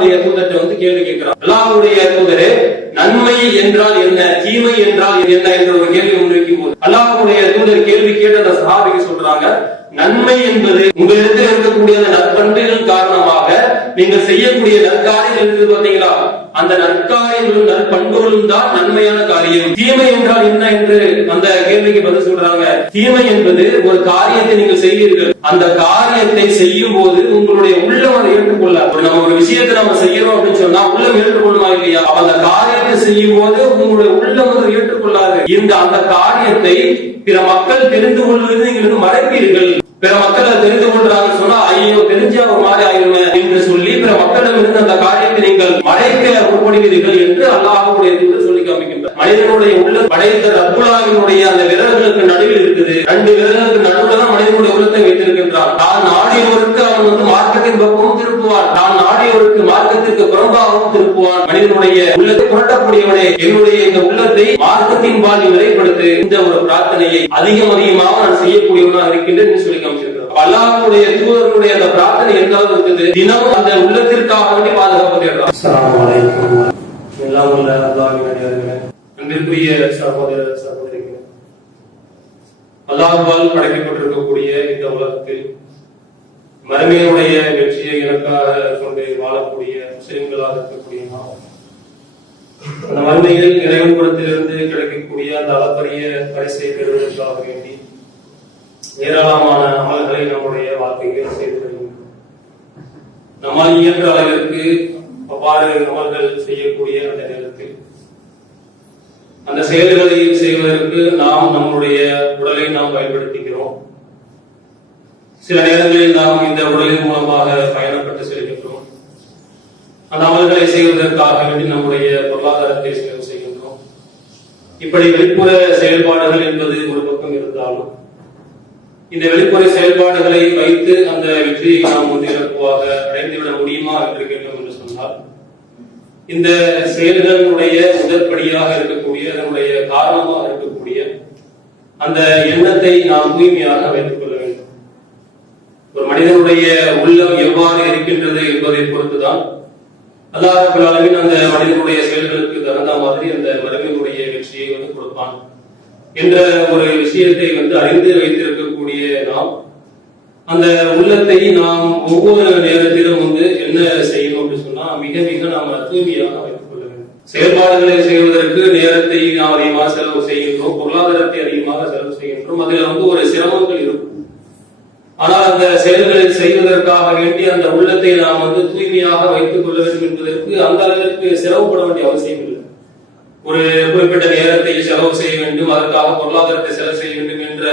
அல்லாஹுடைய தூதர்கிட்ட வந்து கேள்வி கேட்கிறான். அல்லாஹுடைய தூதரே நன்மை என்றால் என்ன? தீமை என்றால் என்ன என்ற ஒரு கேள்வி முன்வைக்கும் போது அல்லாஹுடைய தூதர் கேள்வி கேட்டு அந்த சஹாபிக்கு சொல்றாங்க நன்மை என்பது உங்களிடத்தில் இருக்கக்கூடிய அந்த நற்பண்புகள் காரணமாக நீங்கள் செய்யக்கூடிய நற்காரியங்கள் இருக்குது பாத்தீங்களா அந்த நற்காரியங்களும் நற்பண்புகளும் தான் நன்மையான காரியம். தீமை என்றால் என்ன என்று அந்த கேள்விக்கு பதில் சொல்றாங்க. தீமை என்பது ஒரு காரியத்தை நீங்கள் செய்வீர்கள். அந்த காரியத்தை செய்யும் போது உங்களுடைய உள்ளம் அதை ஏற்றுக்கொள்ள நம்ம ஒரு விஷயத்தை நம்ம செய்யறோம் அப்படின்னு சொன்னா உள்ளம் ஏற்றுக்கொள்ளுமா இல்லையா? அந்த காரியத்தை செய்யும் போது உங்களுடைய உள்ளம் அதை ஏற்றுக்கொள்ளாது. இந்த அந்த காரியத்தை பிற மக்கள் தெரிந்து கொள்வது நீங்கள் மறைப்பீர்கள். பிற மக்கள் அதை தெரிந்து கொள்றாங்க சொன்னா ஐயோ தெரிஞ்சா ஒரு மாதிரி ஆயிருமே என்று சொல்லி பிற மக்களிடம் இருந்து அந்த காரியம் படைக்க மறைக்க என்று அல்லாஹுடைய தூதர் சொல்லி காமிக்கின்றார். மனிதனுடைய உள்ள படைத்த ரத்துலாவினுடைய அந்த விரல்களுக்கு நடுவில் இருக்குது. ரெண்டு விரல்களுக்கு நடுவில் தான் மனிதனுடைய உள்ளத்தை வைத்திருக்கின்றான் தான் நாடியவருக்கு அவன் வந்து மார்க்கத்தின் பக்கமும் திருப்புவான். தான் நாடியவருக்கு மார்க்கத்திற்கு புறம்பாகவும் திருப்புவான். மனிதனுடைய உள்ளத்தை புரட்டக்கூடியவனே என்னுடைய இந்த உள்ளத்தை மார்க்கத்தின் பாதி நிலைப்படுத்து இந்த ஒரு பிரார்த்தனையை அதிகம் அதிகமாக நான் செய்யக்கூடியவனாக இருக்கின்றேன் சொல்லி காமிச்சிருக்கிறார் அல்லாஹ்வுடைய தூதர்களுடைய அந்த பிரார்த்தனை எந்தாவது இருக்குது? தினமும் அந்த உள்ளத்திற்காக வேண்டி பாதுகாப்பு அலைக்கும். எல்லாம் உள்ள அல்லாஹ்வின் அடியார்களே. அன்பிற்குரிய சகோதர சகோதரிகளே. அல்லாஹ்வால் படைக்கப்பட்டிருக்கக்கூடிய இந்த உலகத்தில் மறுமையுடைய வெற்றியை இலக்காக கொண்டு வாழக்கூடிய முஸ்லிம்களாக இருக்கக்கூடிய நாம் அந்த மறுமையில் இறைவன் புறத்திலிருந்து கிடைக்கக்கூடிய அந்த அளப்பரிய பரிசை பெறுவதற்காக வேண்டி ஏராளமான அமல்களை நம்முடைய வாழ்க்கையில் செய்து வருகின்றோம் நம்மால் இயன்ற அளவிற்கு அவ்வாறு அமல்கள் செய்யக்கூடிய அந்த நேரத்தில். அந்த செயல்களை செய்வதற்கு நாம் நம்முடைய உடலை நாம் பயன்படுத்துகிறோம். சில நேரங்களில் நாம் இந்த உடலின் மூலமாக பயணப்பட்டு செல்கின்றோம். அந்த அமல்களை செய்வதற்காக வேண்டி நம்முடைய பொருளாதாரத்தை செலவு செய்கின்றோம். இப்படி வெளிப்புற செயல்பாடுகள் என்பது ஒரு பக்கம் இருந்தாலும் இந்த வெளிப்புற செயல்பாடுகளை வைத்து அந்த வெற்றியை நாம் முன்னிறப்புவாக அடைந்துவிட முடியுமா என்று கேட்டோம் என்று சொன்னால் இந்த செயல்களுடைய முதற்படியாக இருக்கக்கூடிய அதனுடைய காரணமாக இருக்கக்கூடிய அந்த எண்ணத்தை நாம் தூய்மையாக வைத்துக் கொள்ள வேண்டும். ஒரு மனிதனுடைய உள்ளம் எவ்வாறு இருக்கின்றது என்பதை பொறுத்துதான் அல்லாஹ் ரப்பல் அந்த மனிதனுடைய செயல்களுக்கு தகுந்த மாதிரி அந்த மனிதனுடைய வெற்றியை வந்து கொடுப்பான். என்ற ஒரு விஷயத்தை வந்து அறிந்து வைத்திருக்கக்கூடிய நாம் அந்த உள்ளத்தை நாம் ஒவ்வொரு நேரத்திலும் வந்து என்ன செய்யணும் அப்படின்னு சொன்னா மிக மிக நாம் தூய்மையாக வைத்துக் கொள்ள வேண்டும். செயல்பாடுகளை செய்வதற்கு நேரத்தை நாம் அதிகமாக செலவு செய்கின்றோம் பொருளாதாரத்தை அதிகமாக செலவு செய்கின்றோம் அதில் வந்து ஒரு சிரமங்கள் இருக்கும். ஆனால் அந்த செயல்களை செய்வதற்காக வேண்டி அந்த உள்ளத்தை நாம் வந்து தூய்மையாக வைத்துக் கொள்ள வேண்டும் என்பதற்கு அந்த அளவிற்கு சிரமப்பட வேண்டிய அவசியம் இல்லை. ஒரு குறிப்பிட்ட நேரத்தை செலவு செய்ய வேண்டும் அதற்காக பொருளாதாரத்தை செலவு செய்ய வேண்டும் என்ற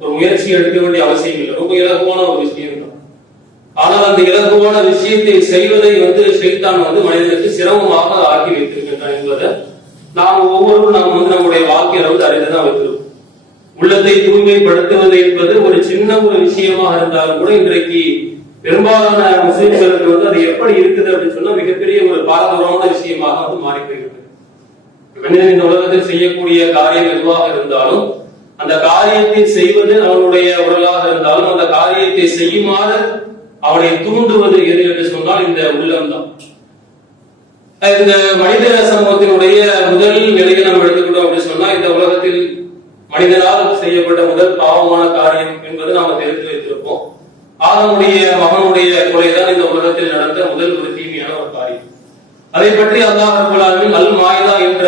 ஒரு முயற்சி எடுக்க வேண்டிய அவசியம் இல்லை. ரொம்ப இலகுவான ஒரு விஷயம் தான் ஆனால் அந்த இலகுவான விஷயத்தை செய்வதை வந்து செய்தான் வந்து மனிதனுக்கு சிரமமாக ஆக்கி வைத்திருக்கின்றான் என்பதை நாம் ஒவ்வொருவரும் நாம் வந்து நம்முடைய வாழ்க்கையில வந்து அறிந்துதான் வைத்திருக்கோம் உள்ளத்தை தூய்மைப்படுத்துவது என்பது ஒரு சின்ன ஒரு விஷயமாக இருந்தாலும் கூட இன்றைக்கு பெரும்பாலான முஸ்லிம்களுக்கு வந்து அது எப்படி இருக்குது அப்படின்னு சொன்னா மிகப்பெரிய ஒரு பாரதூரமான விஷயமாக வந்து மாறி மனிதன் இந்த உலகத்தில் செய்யக்கூடிய காரியம் எதுவாக இருந்தாலும் அந்த காரியத்தை செய்வது அவனுடைய உடலாக இருந்தாலும் அந்த காரியத்தை செய்யுமாறு அவனை தூண்டுவது எது என்று சொன்னால் இந்த உள்ளம்தான். இந்த மனித சமூகத்தினுடைய முதல் நிலையை நம்ம எடுத்துக்கிட்டோம் அப்படின்னு சொன்னா இந்த உலகத்தில் மனிதனால் செய்யப்பட்ட முதல் பாவமான காரியம் என்பது நாம தெரிந்து வைத்திருப்போம். ஆதமுடைய மகனுடைய கொலைதான் இந்த உலகத்தில் நடந்த முதல் ஒரு தீமையான ஒரு காரியம். அதை பற்றி அல்லாஹ் அல் மாயதா என்ற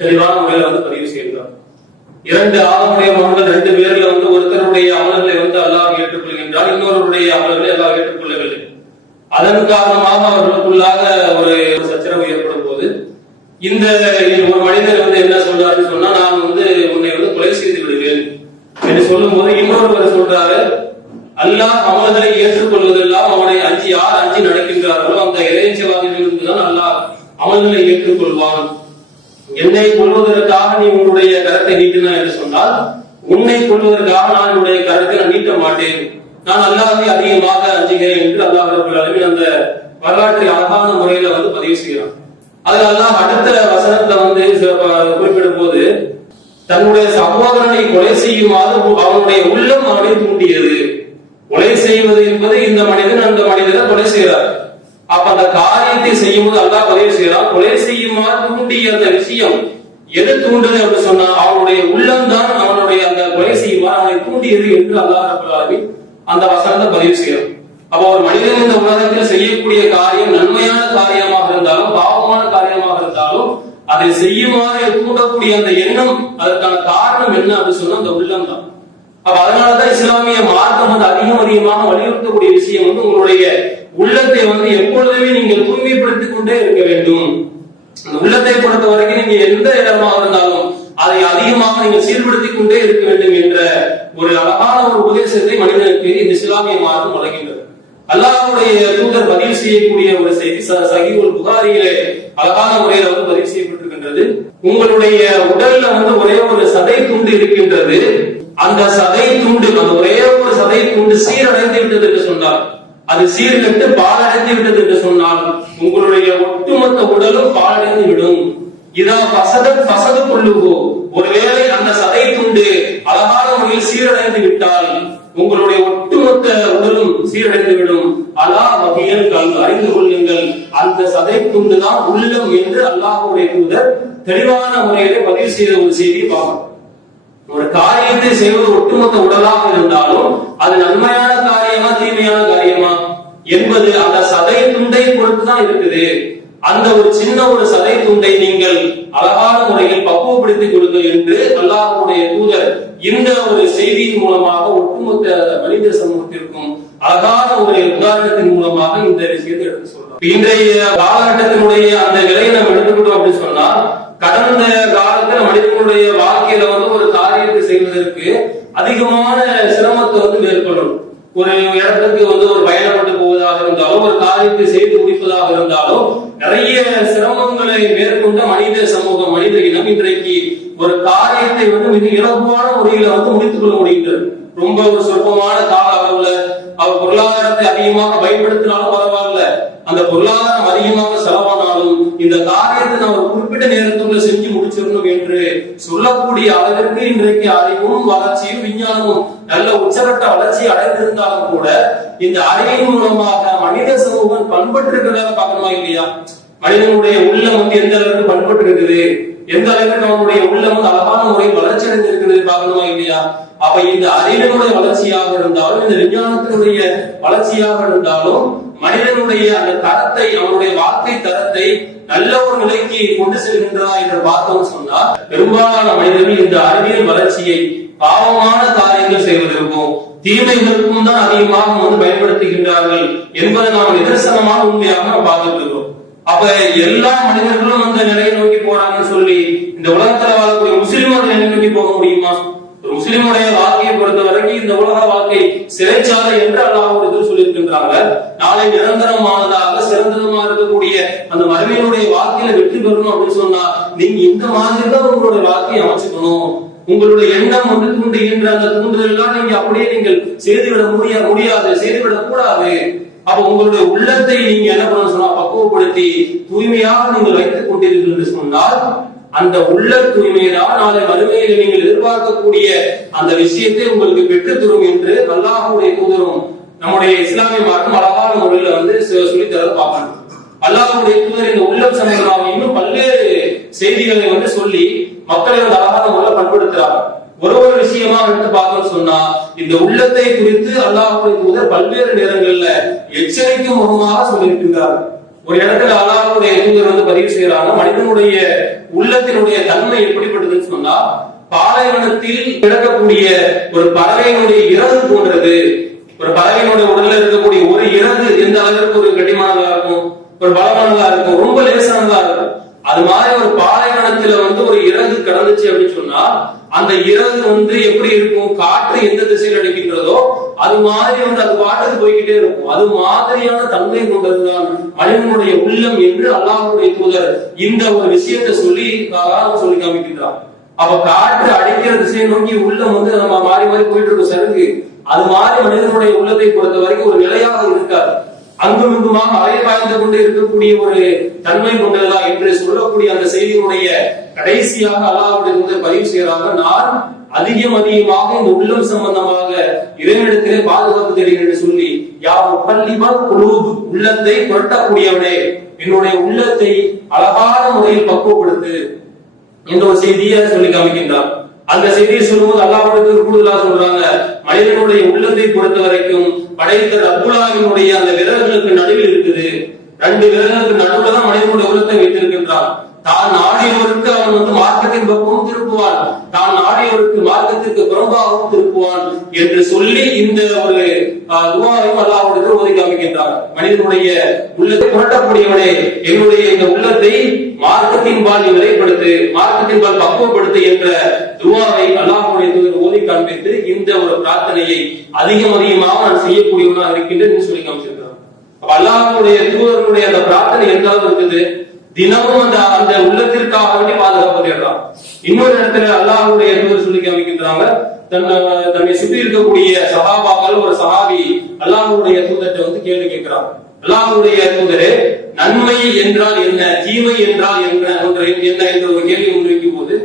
தெளிவான முறையில வந்து பதிவு செய்கிறார். இரண்டு ஆதமுடைய மகன்கள் ரெண்டு பேர்ல வந்து ஒருத்தருடைய அமல்களை வந்து அல்லாஹ் ஏற்றுக்கொள்கின்றார் இன்னொருடைய அமல்களை அல்லாஹ் ஏற்றுக்கொள்ளவில்லை. அதன் காரணமாக அவர்களுக்குள்ளாக ஒரு சச்சரவு ஏற்படும் போது இந்த ஒரு மனிதர் வந்து என்ன சொல்றாருன்னு சொன்னா நான் வந்து உன்னை வந்து கொலை செய்து விடுவேன் என்று சொல்லும் போது இன்னொருவர் சொல்றாரு அல்லாஹ் அமல்களை ஏற்றுக்கொள்வதெல்லாம் அவனை அஞ்சு யார் அஞ்சு நடக்கின்றார்களோ அந்த இறைச்சவாதிகளிலிருந்து தான் அல்லாஹ் அமல்களை ஏற்றுக்கொள்வான். என்னை கொள்வதற்காக நீ உன்னுடைய கரத்தை நீட்டினா என்று சொன்னால் உன்னை கொள்வதற்காக நான் உன்னுடைய கரத்தை நான் நீட்ட மாட்டேன். நான் அல்லாஹை அதிகமாக அஞ்சுகிறேன் என்று அல்லாஹ் அளவில் அந்த வரலாற்றில் அழகான முறையில வந்து பதிவு செய்கிறான். அதுல அல்லாஹ் அடுத்த வசனத்தை வந்து குறிப்பிடும் போது தன்னுடைய சகோதரனை கொலை செய்யுமாறு அவனுடைய உள்ளம் அவனை தூண்டியது. கொலை செய்வது என்பது இந்த மனிதன் அந்த மனிதனை கொலை செய்கிறார். அப்ப அந்த காரியத்தை செய்யும் போது அல்லாஹ் பதிவு செய்யறான் கொலை செய்யுமாறு தூண்டிய அந்த விஷயம் எது தூண்டுது அப்படின்னு சொன்னா அவனுடைய உள்ளம்தான் அவனுடைய அந்த கொலை செய்யுமாறு அவனை தூண்டியது என்று அல்லாஹ் ரப்பல் அந்த வசனத்தை பதிவு செய்யும் அப்ப ஒரு மனிதன் இந்த உலகத்தில் செய்யக்கூடிய காரியம் நன்மையான காரியமாக இருந்தாலும் பாவமான காரியமாக இருந்தாலும் அதை செய்யுமாறு தூண்டக்கூடிய அந்த எண்ணம் அதற்கான காரணம் என்ன அப்படின்னு சொன்னா அந்த உள்ளம் தான் அப்ப அதனாலதான் இஸ்லாமிய மார்க்கம் வந்து அதிகம் அதிகமாக வலியுறுத்தக்கூடிய விஷயம் வந்து உங்களுடைய உள்ளத்தை வந்து எப்பொழுதுமே நீங்கள் தூய்மைப்படுத்திக் கொண்டே இருக்க வேண்டும். உள்ளத்தை பொறுத்த வரைக்கும் நீங்க எந்த இடமாக இருந்தாலும் அதை அதிகமாக நீங்கள் சீர்படுத்திக் கொண்டே இருக்க வேண்டும் என்ற ஒரு அழகான ஒரு உபதேசத்தை மனிதனுக்கு இந்த இஸ்லாமிய மார்க்கம் வழங்குகிறது. அல்லாஹுடைய தூதர் பதிவு செய்யக்கூடிய ஒரு செய்தி ச- ஒரு புகாரியிலே அழகான முறையில வந்து பதிவு செய்யப்பட்டிருக்கின்றது. உங்களுடைய உடல்ல வந்து ஒரே ஒரு சதை துண்டு இருக்கின்றது. அந்த சதை துண்டு அந்த ஒரே ஒரு சதை துண்டு சீரடைந்து விட்டது என்று சொன்னார். அது சீர்கட்டு பாலடைந்து விட்டது என்று சொன்னால் உங்களுடைய ஒட்டுமொத்த உடலும் பாலடைந்து விடும். இதா பசத பசது கொள்ளுகோ. ஒருவேளை அந்த சதை துண்டு அழகான முறையில் சீரடைந்து விட்டால் உங்களுடைய ஒட்டுமொத்த உடலும் சீரடைந்து விடும். அலா வகையில் கல் அறிந்து கொள்ளுங்கள். அந்த சதை துண்டு தான் உள்ளம் என்று அல்லாஹுடைய தூதர் தெளிவான முறையிலே பதிவு செய்த ஒரு செய்தியை பார்க்கணும். ஒரு காரியத்தை செய்வது ஒட்டுமொத்த உடலாக இருந்தாலும் அது நன்மையான காரியமா தீமையான காரியமா என்பது அந்த சதை துண்டை பொறுத்து தான் இருக்குது. அந்த ஒரு சின்ன ஒரு சதை துண்டை நீங்கள் அழகான முறையில் பக்குவப்படுத்திக் கொள்ளுங்கள் என்று அல்லாஹுடைய தூதர் இந்த ஒரு செய்தியின் மூலமாக ஒட்டுமொத்த மனித சமூகத்திற்கும் அழகான ஒரு உதாரணத்தின் மூலமாக இந்த விஷயத்தை எடுத்து சொல்றோம் இன்றைய காலகட்டத்தினுடைய அந்த நிலையை நம்ம எடுத்துக்கிட்டோம் அப்படின்னு சொன்னா கடந்த காலத்துல மனிதனுடைய வாழ்க்கையில வந்து ஒரு காரியத்தை செய்வதற்கு அதிகமான சிரமத்தை வந்து மேற்கொள்ளணும். ஒரு இடத்துக்கு வந்து ஒரு போவதாக இருந்தாலும் ஒரு காரியத்தை செய்து முடிப்பதாக இருந்தாலும் நிறைய சிரமங்களை மேற்கொண்ட மனித சமூகம் மனித இனம் இன்றைக்கு ஒரு காரியத்தை வந்து மிக இலகுவான முறையில வந்து முடித்துக் கொள்ள முடிகின்றது. ரொம்ப ஒரு சொற்பமான கால அளவுல அவர் பொருளாதாரத்தை அதிகமாக பயன்படுத்தினாலும் பரவாயில்ல. அந்த பொருளாதாரம் அதிகமாக செலவான இந்த காரியத்தை நான் ஒரு குறிப்பிட்ட நேரத்துக்குள்ள செஞ்சு முடிச்சிடணும் என்று சொல்லக்கூடிய அளவிற்கு இன்றைக்கு அறிவும் வளர்ச்சியும் விஞ்ஞானமும் நல்ல உச்சகட்ட வளர்ச்சி அடைந்திருந்தாலும் கூட இந்த அறிவின் மூலமாக மனித சமூகம் பண்பட்டு இருக்கிறதாக பார்க்கணுமா இல்லையா? மனிதனுடைய உள்ளம் வந்து எந்த அளவுக்கு பண்பட்டு இருக்குது எந்த அளவுக்கு நம்மளுடைய உள்ளம் வந்து அழகான முறையில் வளர்ச்சி அடைந்திருக்கிறது பார்க்கணுமா இல்லையா? அப்ப இந்த அறிவினுடைய வளர்ச்சியாக இருந்தாலும் இந்த விஞ்ஞானத்தினுடைய வளர்ச்சியாக இருந்தாலும் மனிதனுடைய அந்த தரத்தை அவனுடைய வாழ்க்கை தரத்தை நல்ல ஒரு நிலைக்கு கொண்டு செல்கின்றதா என்று பார்த்தோம் சொன்னா பெரும்பாலான மனிதர்கள் இந்த அறிவியல் வளர்ச்சியை பாவமான காரியங்கள் செய்வதற்கும் தீமைகளுக்கும் தான் அதிகமாக வந்து பயன்படுத்துகின்றார்கள் என்பதை நாம் நிதர்சனமான உண்மையாக நாம் பார்த்துட்டு இருக்கோம். அப்ப எல்லா மனிதர்களும் அந்த நிலையை நோக்கி போறாங்கன்னு சொல்லி இந்த உலகத்துல வாழக்கூடிய முஸ்லிம்கள் நிலை நோக்கி போக முடியுமா? முஸ்லிமுடைய வாழ்க்கையை பொறுத்த வரைக்கும் இந்த உலக வாழ்க்கை சிறைச்சாலை என்று அல்லாஹ் சொல்லியிருக்கின்றாங்க நாளை நிரந்தரமானதாக சிறந்ததுமா இருக்கக்கூடிய அந்த மறுமையினுடைய வாழ்க்கையில வெற்றி பெறணும் அப்படின்னு சொன்னா நீங்க இந்த மாதிரி தான் உங்களுடைய வாழ்க்கையை அமைச்சுக்கணும். உங்களுடைய எண்ணம் வந்து தூண்டுகின்ற அந்த தூண்டுதல் எல்லாம் நீங்க அப்படியே நீங்கள் செய்துவிட முடிய முடியாது செய்துவிடக் கூடாது அப்ப உங்களுடைய உள்ளத்தை நீங்க என்ன பண்ணணும் சொன்னா பக்குவப்படுத்தி தூய்மையாக நீங்கள் வைத்துக் கொண்டீர்கள் என்று சொன்னால் அந்த உள்ள தூய்மைதான் நாளை வறுமையில் நீங்கள் எதிர்பார்க்கக்கூடிய அந்த விஷயத்தை உங்களுக்கு பெற்றுத் தரும் என்று அல்லாஹுடைய தூதரும் நம்முடைய இஸ்லாமிய மார்க்கம் அழகான முறையில வந்து சொல்லி தர பார்க்கணும் அல்லாஹுடைய தூதர் இந்த உள்ளம் சம்பந்தமாக இன்னும் பல்வேறு செய்திகளை வந்து சொல்லி மக்களை வந்து அழகான முறையில பண்படுத்துறாங்க. ஒரு ஒரு விஷயமா எடுத்து பார்க்கணும் சொன்னா இந்த உள்ளத்தை குறித்து அல்லாஹுடைய தூதர் பல்வேறு நேரங்கள்ல எச்சரிக்கும் முகமாக சொல்லியிருக்கின்றார் ஒரு இடத்துல அல்லாஹுடைய தூதர் வந்து பதிவு செய்யறாங்க மனிதனுடைய உள்ளத்தினுடைய தன்மை எப்படிப்பட்டதுன்னு சொன்னா பாலைவனத்தில் கிடக்கக்கூடிய ஒரு பறவையினுடைய இறகு போன்றது. ஒரு பறவையினுடைய உடல்ல இருக்கக்கூடிய ஒரு இறகு எந்த அளவிற்கு ஒரு கடிமானதா இருக்கும்? ஒரு பலமானதா இருக்கும்? ரொம்ப லேசானதா இருக்கும். அது மாதிரி ஒரு பாலைவனத்துல வந்து ஒரு இறகு கடந்துச்சு அப்படின்னு சொன்னா அந்த இறகு வந்து எப்படி இருக்கும்? காற்று எந்த திசையில் அடிக்கின்றதோ அது மாதிரி வந்து அது பாட்டுக்கு போய்கிட்டே இருக்கும். அது மாதிரியான தன்மை கொண்டதுதான் மனிதனுடைய உள்ளம் என்று அல்லாஹ்வுடைய தூதர் இந்த ஒரு விஷயத்தை சொல்லி சொல்லி காமிக்கின்றார். அப்ப காற்று அடிக்கிற திசையை நோக்கி உள்ளம் வந்து நம்ம மாறி மாறி போயிட்டு இருக்கும் சருங்கு அது மாதிரி மனிதனுடைய உள்ளத்தை பொறுத்த வரைக்கும் ஒரு நிலையாக இருக்காது. அங்கும் இங்குமாக அலை பாய்ந்து கொண்டு இருக்கக்கூடிய ஒரு தன்மை கொண்டதா என்று சொல்லக்கூடிய அந்த செய்தியினுடைய கடைசியாக அல்லாஹ்வுடைய பதிவு செய்யறாங்க நான் அதிகம் அதிகமாக இந்த உள்ளம் சம்பந்தமாக இறைவனிடத்திலே பாதுகாப்பு தெரிகிறேன் என்று சொல்லி முகல்லிபல் குழு உள்ளத்தை புரட்டக்கூடியவனே என்னுடைய உள்ளத்தை அழகான முறையில் பக்குவப்படுத்து என்ற ஒரு செய்தியை சொல்லி காமிக்கின்றார். அந்த செய்தியை சொல்லும்போது அல்லாஹ்வுடைய கூடுதலா சொல்றாங்க. மனிதனுடைய உள்ளத்தை பொறுத்த வரைக்கும் படைத்த ரப்புலாவினுடைய அந்த விரல்களுக்கு நடுவில் இருக்குது. ரெண்டு விரல்களுக்கு நடுவில் தான் மனிதனுடைய உள்ளத்தை வைத்திருக்கின்றான். தான் ஆடியவருக்கு அவன் வந்து மார்க்கத்தின் பக்கமும் திருப்புவான். தான் ஆடியவருக்கு மார்க்கத்திற்கு புறம்பாகவும் திருப்புவான் என்று சொல்லி இந்த ஒரு ஆஹ், துவாவையும் அல்லாஹ்வுடைய ஓதி காமிக்கின்றார். மனிதனுடைய உள்ளத்தை புரட்டக்கூடியவனே என்னுடைய இந்த உள்ளத்தை மார்க்கத்தின் பால் நிலைப்படுத்து மார்க்கத்தின் பால் பக்குவப்படுத்து என்ற துவாவை அல்லாஹுடைய தூதர் ஓதி காண்பித்து இந்த ஒரு பிரார்த்தனையை அதிகம் அதிகமாக நான் செய்யக்கூடியவனாக இருக்கின்றேன் சொல்லி காமிச்சிருக்கிறான் அப்ப அல்லாஹுடைய தூதருடைய அந்த பிரார்த்தனை எந்த அளவு இருக்குது? தினமும் அந்த அந்த உள்ளத்திற்காக வேண்டி பாதுகாப்பு தேடுறான். இன்னொரு இடத்துல அல்லாஹுடைய தூதர் சொல்லி காமிக்கின்றாங்க தன் தன்னை சுற்றி இருக்கக்கூடிய சகாபாக்கள் ஒரு சகாபி அல்லாஹுடைய தூதர்கிட்ட வந்து கேள்வி கேட்கிறான். அல்லாஹுடைய தூதரே நன்மை என்றால் என்ன? தீமை என்றால் என்ன? ஒன்று என்ன என்ற ஒரு கேள்வி முன்வைக்கும் போது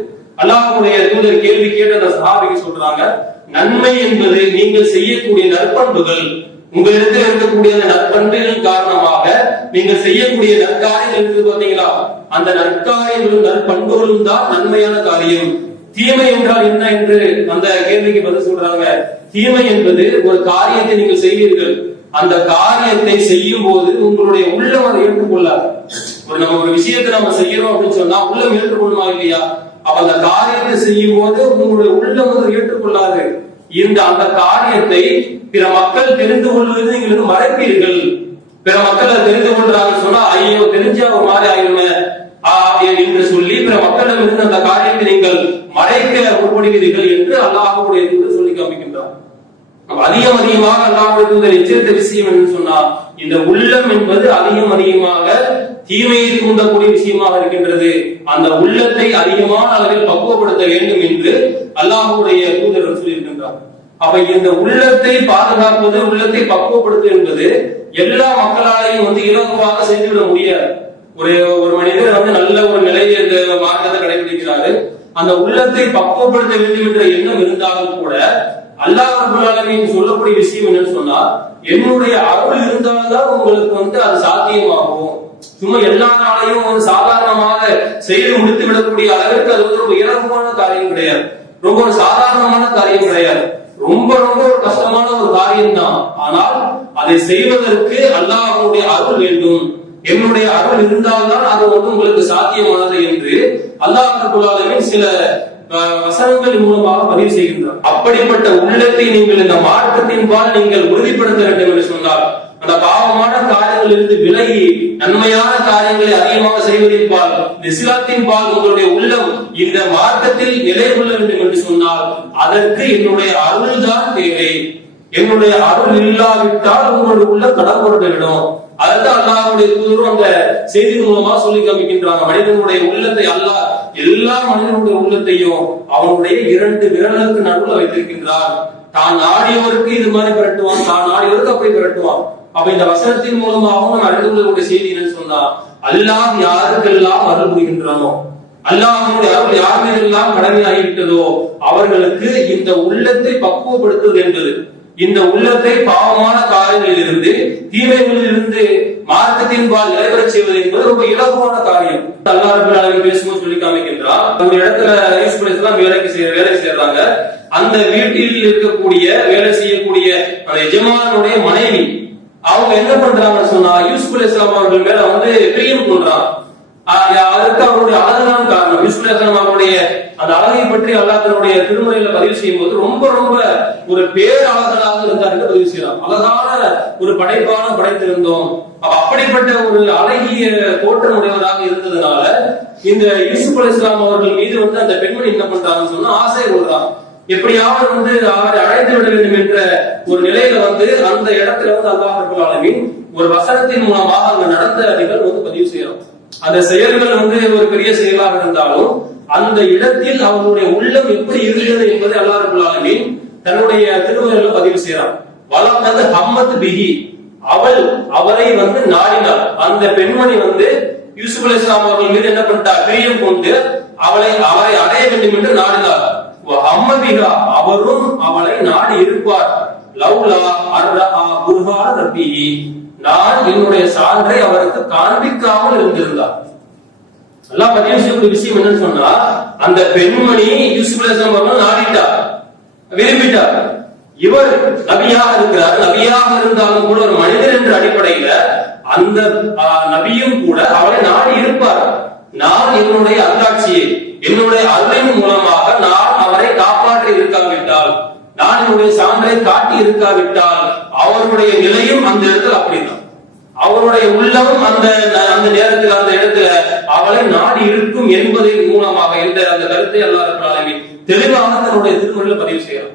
அல்லாஹுடைய தூதர் கேள்வி கேட்டு அந்த சஹாபிக்கு சொல்றாங்க நன்மை என்பது நீங்கள் செய்யக்கூடிய நற்பண்புகள் உங்களிடத்தில் இருக்கக்கூடிய அந்த நற்பண்புகளின் காரணமாக நீங்கள் செய்யக்கூடிய நற்காரியங்கள் இருக்குது பாத்தீங்களா அந்த நற்காரியங்களும் நற்பண்புகளும் தான் நன்மையான காரியம். தீமை என்றால் என்ன என்று அந்த கேள்விக்கு பதில் சொல்றாங்க. தீமை என்பது ஒரு காரியத்தை நீங்கள் செய்வீர்கள். அந்த காரியத்தை செய்யும் போது உங்களுடைய உள்ளம் அதை ஏற்றுக்கொள்ளாது. ஒரு நம்ம ஒரு விஷயத்தை நம்ம செய்யறோம் அப்படின்னு சொன்னா உள்ளம் ஏற்றுக்கொள்ளுமா இல்லையா? அந்த காரியத்தை செய்யும் போது உங்களுடைய உள்ளம் வந்து ஏற்றுக்கொள்ளாது இந்த அந்த காரியத்தை பிற மக்கள் தெரிந்து கொள்வது நீங்கள் மறைப்பீர்கள். பிற மக்கள் அதை தெரிந்து கொள்றாங்க சொன்னா ஐயோ தெரிஞ்சா ஒரு மாதிரி ஆயிருமே. ஆஹ் என்று சொல்லி பிற மக்களிடம் இருந்து அந்த காரியத்தை நீங்கள் மறைக்க முற்படுகிறீர்கள் என்று அல்லாஹுடைய தூதர் சொல்லி காமிக்கின்றார். அதிகம் அதிகமாக அல்லாஹுடைய தூதர் எச்சரித்த விஷயம் என்று சொன்னா இந்த உள்ளம் என்பது அதிகம் அதிகமாக தீமையை தூண்டக்கூடிய விஷயமாக இருக்கின்றது. அந்த உள்ளத்தை அதிகமான அளவில் பக்குவப்படுத்த வேண்டும் என்று அல்லாஹுடைய தூதர் சொல்லியிருக்கின்றார் அப்ப இந்த உள்ளத்தை பாதுகாப்பது உள்ளத்தை பக்குவப்படுத்து என்பது எல்லா மக்களாலையும் வந்து இலகுவாக செய்துவிட முடியாது. ஒரு ஒரு மனிதர் வந்து நல்ல ஒரு நிலையை இந்த மார்க்கத்தை கடைபிடிக்கிறாரு. அந்த உள்ளத்தை பக்குவப்படுத்த வேண்டும் என்ற எண்ணம் இருந்தாலும் கூட அல்லாஹ் சொல்லக்கூடிய விஷயம் என்னன்னு சொன்னா என்னுடைய அருள் இருந்தால்தான் உங்களுக்கு வந்து அது சாத்தியமாகும். சும்மா எல்லா நாளையும் சாதாரணமாக செய்து முடித்து விடக்கூடிய அளவிற்கு அது வந்து ரொம்ப இலகுவான காரியம் கிடையாது. ரொம்ப ஒரு சாதாரணமான காரியம் கிடையாது. ரொம்ப ரொம்ப ஒரு கஷ்டமான ஒரு காரியம் தான் ஆனால் அதை செய்வதற்கு அல்லாஹனுடைய அருள் வேண்டும். என்னுடைய அருள் இருந்தால்தான் அது வந்து உங்களுக்கு சாத்தியமானது என்று அல்லாஹ் சில வசனங்கள் மூலமாக பதிவு செய்கின்றார். அப்படிப்பட்ட உள்ளத்தை நீங்கள் இந்த மார்க்கத்தின் பால் நீங்கள் உறுதிப்படுத்த வேண்டும் என்று சொன்னார். அந்த பாவமான காரியங்களிலிருந்து விலகி நன்மையான காரியங்களை அதிகமாக செய்வதின் பால் நிசிலாத்தின் இஸ்லாத்தின் பால் உங்களுடைய உள்ளம் இந்த மார்க்கத்தில் நிலை கொள்ள வேண்டும் என்று சொன்னால் அதற்கு என்னுடைய அருள் தான் தேவை. என்னுடைய அருள் இல்லாவிட்டால் உங்களுடைய உள்ள கடன்பட்டுவிடும் அதுதான் அல்லாஹுடைய தூதரும் அந்த செய்தி மூலமா சொல்லி காமிக்கின்றாங்க. மனிதனுடைய உள்ளத்தை அல்லாஹ் எல்லா மனிதனுடைய உள்ளத்தையும் அவனுடைய இரண்டு விரலுக்கு நடுவில் வைத்திருக்கின்றான். தான் நாடியவருக்கு இது மாதிரி விரட்டுவான் தான் நாடியவருக்கு அப்படி விரட்டுவான். அப்ப இந்த வசனத்தின் மூலமாகவும் நான் அறிந்து கொள்ளக்கூடிய செய்தி என்னன்னு சொன்னா அல்லாஹ் யாருக்கெல்லாம் அருள் புரிகின்றனோ அல்லாஹனுடைய அருள் யார் மீதெல்லாம் கடமையாகிவிட்டதோ அவர்களுக்கு இந்த உள்ளத்தை பக்குவப்படுத்துவது என்பது இந்த உள்ளத்தை பாவமான காரியங்களில் இருந்து தீமைகளில் இருந்து மார்க்கத்தின் பால் நிறைவேறச் செய்வது என்பது ரொம்ப இலகுவான காரியம். அல்லாஹ் ரப்பல் அளவில் பேசும்போது சொல்லி காமிக்கின்றான் ஒரு இடத்துல யூஸ் பண்ணி வேலைக்கு செய்ய வேலை செய்யறாங்க. அந்த வீட்டில் இருக்கக்கூடிய வேலை செய்யக்கூடிய அந்த எஜமானுடைய மனைவி அவங்க என்ன பண்றாங்கன்னு சொன்னா யூஸ்புல் இஸ்லாம் அவர்கள் மேல வந்து பிரியம் கொள்றான் ஆஹ் அதற்கு அவருடைய அழகுதான் காரணம் யூஸ்புல் இஸ்லாம் அவருடைய அந்த அழகை பற்றி அல்லாஹனுடைய தன்னுடைய திருமுறையில பதிவு செய்யும் போது ரொம்ப ரொம்ப ஒரு பேர் அழகனாக இருந்தார் என்று பதிவு செய்யலாம். அழகான ஒரு படைப்பான படைத்திருந்தோம். அப்படிப்பட்ட ஒரு அழகிய தோற்றம் உடையவராக இருந்ததுனால இந்த யூசுப் அலி இஸ்லாம் அவர்கள் மீது வந்து அந்த பெண்மணி என்ன பண்றாங்கன்னு சொன்னா ஆசை கொள்றாங்க எப்படியாவது வந்து அவரை அழைத்து விட வேண்டும் என்ற ஒரு நிலையில வந்து அந்த இடத்துல வந்து அல்லாஹ் அளவின் ஒரு வசனத்தின் மூலமாக அங்க நடந்த நிகழ்வு வந்து பதிவு செய்யறோம். அந்த செயல்கள் வந்து ஒரு பெரிய செயலாக இருந்தாலும் அந்த இடத்தில் அவருடைய உள்ளம் எப்படி இருந்தது என்பதை அல்லாஹ் ரப்பல் தன்னுடைய திருமறையில பதிவு செய்யறான். வளர்ந்தது ஹம்மத் பிஹி. அவள் அவரை வந்து நாடினாள். அந்த பெண்மணி வந்து யூசுப் அலி இஸ்லாம் அவர்கள் மீது என்ன பண்ணிட்டார் பிரியம் கொண்டு அவளை அவரை அடைய வேண்டும் என்று நாடினார் அம்மதிகா அவரும் அவளை நாடி இருப்பார். லவ்லா அர்ரா நான் என்னுடைய சான்றை அவருக்கு காண்பிக்காமல் இருந்திருந்தார். நல்லா பதிவு விஷயம் என்னன்னு சொன்னா அந்த பெண்மணி யூசுப் அலைஹிஸ்ஸலாம் நாடிட்டார். விரும்பிட்டார். இவர் நபியாக இருக்கிறார். நபியாக இருந்தாலும் கூட ஒரு மனிதர் என்ற அடிப்படையில அந்த நபியும் கூட அவரை நாடி இருப்பார். நான் என்னுடைய அந்தாட்சியை என்னுடைய அருளின் மூலமாக நான் காப்பாற்றி இருக்காவிட்டால் நான் என்னுடைய சான்றை காட்டி இருக்காவிட்டால் அவருடைய நிலையும் அந்த இடத்துல அப்படிதான் அவருடைய உள்ளமும் அந்த அந்த நேரத்தில் அந்த இடத்துல அவளை நாடி இருக்கும் என்பதன் மூலமாக என்ற அந்த கருத்தை எல்லாருக்கும் தெளிவாக தன்னுடைய திருமணில பதிவு செய்யலாம்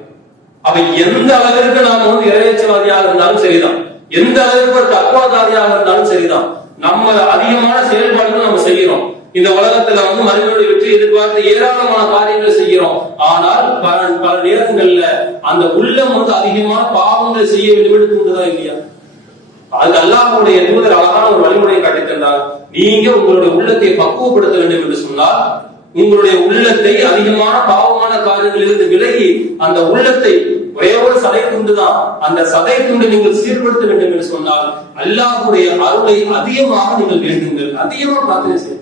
அப்ப எந்த அளவிற்கு நாம் வந்து இறைவேச்சவாதியாக இருந்தாலும் சரிதான். எந்த அளவிற்கு ஒரு தக்குவாதாரியாக இருந்தாலும் சரிதான். நம்ம அதிகமான செயல்பாடுகள் நம்ம செய்கிறோம். இந்த உலகத்துல வந்து மனிதனுடைய வெற்றி எதிர்பார்த்து ஏராளமான காரியங்களை செய்கிறோம். ஆனால் பல பல நேரங்கள்ல அந்த உள்ளம் வந்து அதிகமான பாவங்களை செய்ய வேண்டும் என்று இல்லையா? அது அல்லாஹுடைய தூதர் அழகான ஒரு வழிமுறையை காட்டி தந்தார். நீங்க உங்களுடைய உள்ளத்தை பக்குவப்படுத்த வேண்டும் என்று சொன்னால் உங்களுடைய உள்ளத்தை அதிகமான பாவமான காரியங்களிலிருந்து விலகி அந்த உள்ளத்தை ஒரே ஒரு சதை துண்டுதான். அந்த சதை துண்டு நீங்கள் சீர்படுத்த வேண்டும் என்று சொன்னால் அல்லாஹுடைய அருளை அதிகமாக நீங்கள் வேண்டுங்கள். அதிகமாக பிரார்த்தனை செய்யுங்கள்.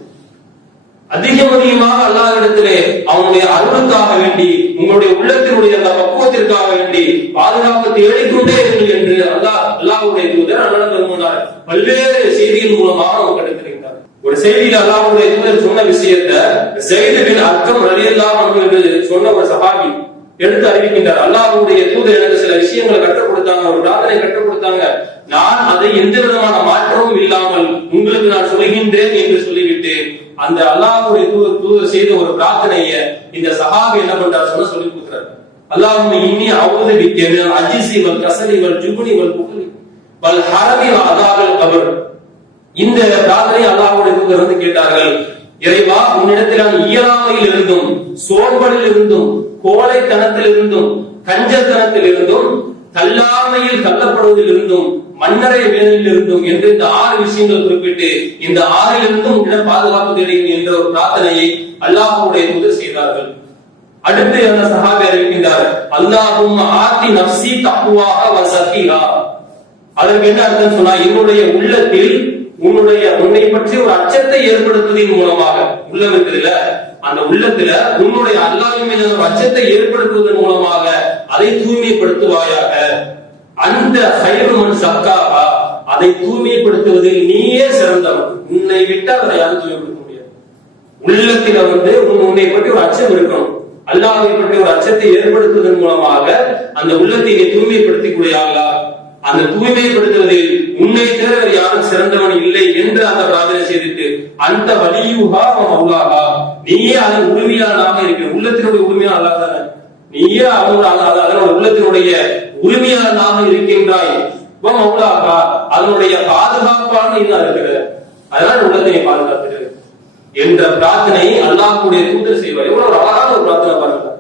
அதிகம் அதிகமாக அல்லாவிடத்திலே அவனுடைய அருளுக்காக வேண்டி உங்களுடைய உள்ளத்தினுடைய அந்த பக்குவத்திற்காக வேண்டி பாதுகாப்பு தேடிக்கொண்டே இருங்கள் என்று அல்லாஹ் அல்லாஹுடைய தூதர் அண்ணன் பெருமானார் பல்வேறு செய்தியின் மூலமாக அவர் கிடைத்திருக்கிறார் ஒரு செய்தியில் அல்லாஹுடைய தூதர் சொன்ன விஷயத்தை செய்தியின் அர்த்தம் ரலியல்லாஹு என்று சொன்ன ஒரு சகாபி எடுத்து அறிவிக்கின்றார். அல்லாஹுடைய தூதர் எனக்கு சில விஷயங்களை கற்றுக் கொடுத்தாங்க ஒரு பிரார்த்தனை கற்றுக் கொடுத்தாங்க நான் அதை எந்த விதமான மாற்றமும் இல்லாமல் உங்களுக்கு நான் சொல்கின்றேன் என்று சொல்லிவிட்டேன் அந்த அல்லாஹுடைய தூதர் தூதர் செய்த ஒரு பிரார்த்தனைய இந்த சஹாபி என்ன பண்றாரு சொன்னா சொல்லி கொடுக்குறாரு. அல்லாஹும் இனி அவுது விக்கென அஜிசி வல் கசலி வல் ஜுகுனி வல் புகலி. வல் ஹரமி அதாவல் கபர். இந்த பிரார்த்தனை அல்லாஹுடைய தூதர் வந்து கேட்டார்கள். இறைவா உன்னிடத்தில் நான் இயலாமையில் இருந்தும் சோம்பலில் இருந்தும் கோழைத்தனத்தில் இருந்தும் கஞ்சத்தனத்தில் இருந்தும் தள்ளாமையில் தள்ளப்படுவதில் இருந்தும் மன்னரை வேலையில் இருந்தோம் என்று இந்த ஆறு விஷயங்கள் குறிப்பிட்டு இந்த ஆறிலிருந்தும் உன்னிடம் பாதுகாப்பு தேடுகிறேன் என்ற ஒரு பிரார்த்தனையை அல்லாஹுடைய தூதர் செய்தார்கள். அடுத்து அந்த சஹாபி அறிவிக்கின்றார் அல்லாஹும் ஆத்தி நப்சி தப்புவாக வ அதற்கு என்ன அர்த்தம் சொன்னா என்னுடைய உள்ளத்தில் உன்னுடைய உன்னை பற்றி ஒரு அச்சத்தை ஏற்படுத்துவதன் மூலமாக. உள்ளம் இருக்குதுல அந்த உள்ளத்துல உன்னுடைய அல்லாஹ்வின் மீது ஒரு அச்சத்தை ஏற்படுத்துவதன் மூலமாக அதை தூய்மைப்படுத்துவாயாக. அந்த ஹைருமன் சக்காஹா அதை தூய்மைப்படுத்துவதில் நீயே சிறந்தவன். உன்னை விட்டு அதை யாரும் தூய்மைப்படுத்த முடியாது. உள்ளத்தில வந்து உன் உன்னை பற்றி ஒரு அச்சம் இருக்கணும். அல்லாவை பற்றி ஒரு அச்சத்தை ஏற்படுத்துவதன் மூலமாக அந்த உள்ளத்தை நீ கூடிய அல்லா அந்த தூய்மைப்படுத்துவதில் உன்னை தவிர யாரும் சிறந்தவன் இல்லை என்று அந்த பிரார்த்தனை செய்துட்டு அந்த வலியுகா மௌலாகா. நீயே அதன் உரிமையாளனாக இருக்கிற உள்ளத்தினுடைய உரிமையாளர் அல்லாஹ் தானே. நீயே அவனோட அதனுடைய உரிமையாளனாக இருக்கின்றாய். மௌலாகா அதனுடைய பாதுகாப்பான இன்னும் இருக்கிற அதனால உலகத்தை நீ பாதுகாத்துரு என்ற பிரார்த்தனை அல்லாஹுடைய தூதர் செய்வார். எவ்வளவு அழகான ஒரு பிரார்த்தனை பாருங்க.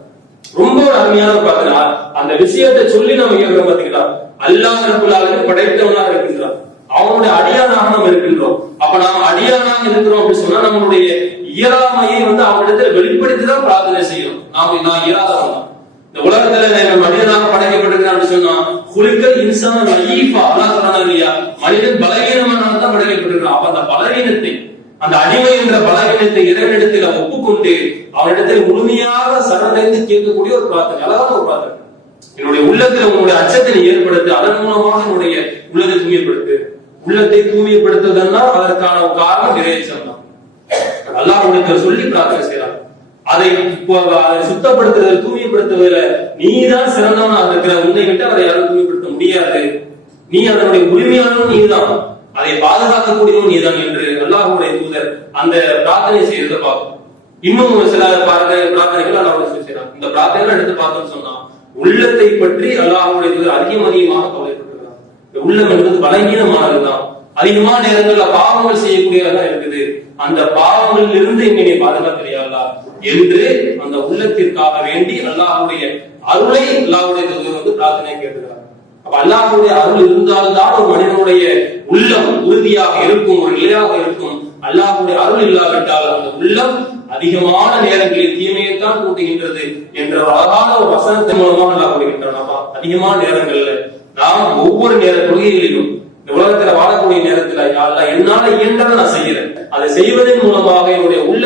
ரொம்ப ஒரு அருமையான பிரார்த்தனை. அந்த விஷயத்தை சொல்லி நம்ம கேட்கிறோம் பாத்தீங்களா? அல்லாஹ் ரப்புல்லாஹு படைத்தவனாக இருக்கின்றான். அவனுடைய அடியானாக நாம் இருக்கின்றோம். அப்ப நாம் அடியானாக இருக்கிறோம் அப்படின்னு சொன்னா நம்மளுடைய இயலாமையை வந்து அவனிடத்தில் வெளிப்படுத்தி தான் பிரார்த்தனை செய்யணும். நாம நான் இயலாதவன். தான் இந்த உலகத்துல நான் மனிதனாக படைக்கப்பட்டிருக்கேன் அப்படின்னு சொன்னா குழுக்கள் இன்சான நயீஃபா அல்லாஹ் சொன்னாங்க இல்லையா மனிதன் பலவீனமானவன் தான் படைக்கப்பட்டிருக்கான் அப்ப அந்த பலவீனத்தை அந்த அடிமை என்ற பலவீனத்தை இறைவனிடத்தில் ஒப்புக்கொண்டு அவனிடத்தில் முழுமையாக சரணடைந்து கேட்கக்கூடிய ஒரு பிரார்த்தனை அழகான ஒரு பிரார்த்தனை. என்னுடைய உள்ளத்துல உங்களுடைய அச்சத்தை ஏற்படுத்து அதன் மூலமாக என்னுடைய உள்ளத்தை தூய்மைப்படுத்து. உள்ளத்தை தூய்மைப்படுத்துவதுன்னா அதற்கான காரணம் இறையச்சம் தான் அல்லாஹ் உங்களுக்கு சொல்லி பிரார்த்தனை செய்யலாம் அதை இப்போ அதை தூய்மைப்படுத்துவதில் நீதான் சிறந்தவனாக இருக்கிற உன்னை விட்டு அதை யாரும் தூய்மைப்படுத்த முடியாது. நீ அதனுடைய உரிமையானவன் நீதான். அதை பாதுகாக்கக்கூடியவன் நீதான் என்று அல்லாஹுடைய தூதர் அந்த பிரார்த்தனை செய்யறதை பார்ப்போம். இன்னும் ஒரு சில பார்க்க பிரார்த்தனைகள் அல்லாஹ் செய்யறான் இந்த பிரார்த்தனை எடுத்து பார்த்தோம்னு சொன்னா உள்ளத்தை பற்றி அல்லாஹுடைய தூதர் அதிகம் அதிகமாக கவலைப்பட்டிருக்கிறார். உள்ளம் என்பது பலகீனமானதுதான் அதிகமான நேரங்கள்ல பாவங்கள் செய்யக்கூடியதாக இருக்குது. அந்த பாவங்களில் இருந்து எங்களை பாதுகாக்கிறியாளா என்று அந்த உள்ளத்திற்காக வேண்டி அல்லாஹுடைய அருளை அல்லாஹுடைய தூதர் வந்து பிரார்த்தனை கேட்டுகிறார் அப்ப அல்லாஹுடைய அருள் இருந்தால்தான் ஒரு மனிதனுடைய உள்ளம் உறுதியாக இருக்கும் ஒரு நிலையாக இருக்கும். அல்லாஹுடைய அருள் இல்லாவிட்டால் அந்த உள்ளம் அதிகமான நேரங்களில் தீமையைத்தான் கூட்டுகின்றது என்ற ஒரு அழகான ஒரு வசனத்தின் மூலமாக அல்லாஹ் கூறுகின்றான். அதிகமான நேரங்கள்ல நாம் ஒவ்வொரு நேர தொழுகைகளிலும் இந்த உலகத்துல வாழக்கூடிய நேரத்துல என்னால இயன்றதை நான் செய்யறேன் அதை செய்வதன் மூலமாக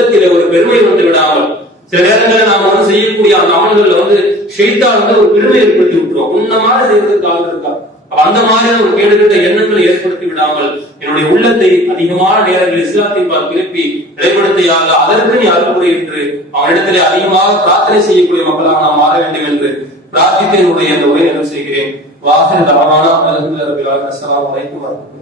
உள்ளத்திலே ஒரு பெருமை வந்து விடாமல் சில நேரங்களில் நாம வந்து செய்யக்கூடிய அந்த அமல்கள்ல வந்து ஷெய்தான் வந்து ஒரு பெருமை ஏற்படுத்தி விட்டுருவோம் உன்ன மாதிரி செய்யறதுக்கு ஆள் இருக்கா? அந்த மாதிரியான ஒரு கேடுகிட்ட எண்ணங்களை ஏற்படுத்தி விடாமல் என்னுடைய உள்ளத்தை அதிகமான நேரங்களில் இஸ்லாத்தை பால் திருப்பி நிலைப்படுத்தியாக அதற்கு நீ அருள்புரி என்று அவனிடத்திலே அதிகமாக பிரார்த்தனை செய்யக்கூடிய மக்களாக நாம் மாற வேண்டும் என்று பிரார்த்தித்து என்னுடைய அந்த உரை நிறைவு செய்கிறேன். வாசல் தவறான அஸ்லாம் அலைக்கும் வரஹ்மத்துல்லாஹி